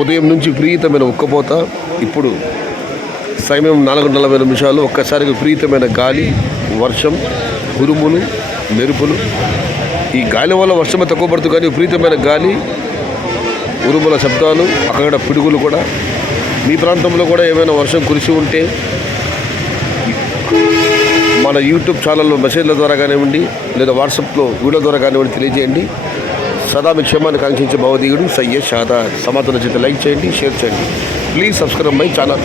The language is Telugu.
ఉదయం నుంచి విపరీతమైన ఉక్కపోత. ఇప్పుడు సమయం 4:40 ఒక్కసారిగా విపరీతమైన గాలి, వర్షం, ఉరుములు, మెరుపులు. ఈ గాలి వల్ల వర్షమే తక్కువ పడుతుంది, కానీ విపరీతమైన గాలి, ఉరుముల శబ్దాలు, అక్కడ పిడుగులు కూడా. మీ ప్రాంతంలో కూడా ఏమైనా వర్షం కురిసి ఉంటే మన యూట్యూబ్ ఛానల్లో మెసేజ్ల ద్వారా కానివ్వండి, లేదా వాట్సాప్లో వీడియో ద్వారా కానివ్వండి తెలియజేయండి. సదా మీ క్షేమాన్ని కాంక్షించే భవదీయుడు సయ్యద్ షాదాద్. సమాచారం నచ్చితే లైక్ చేయండి, షేర్ చేయండి. Please subscribe my channel.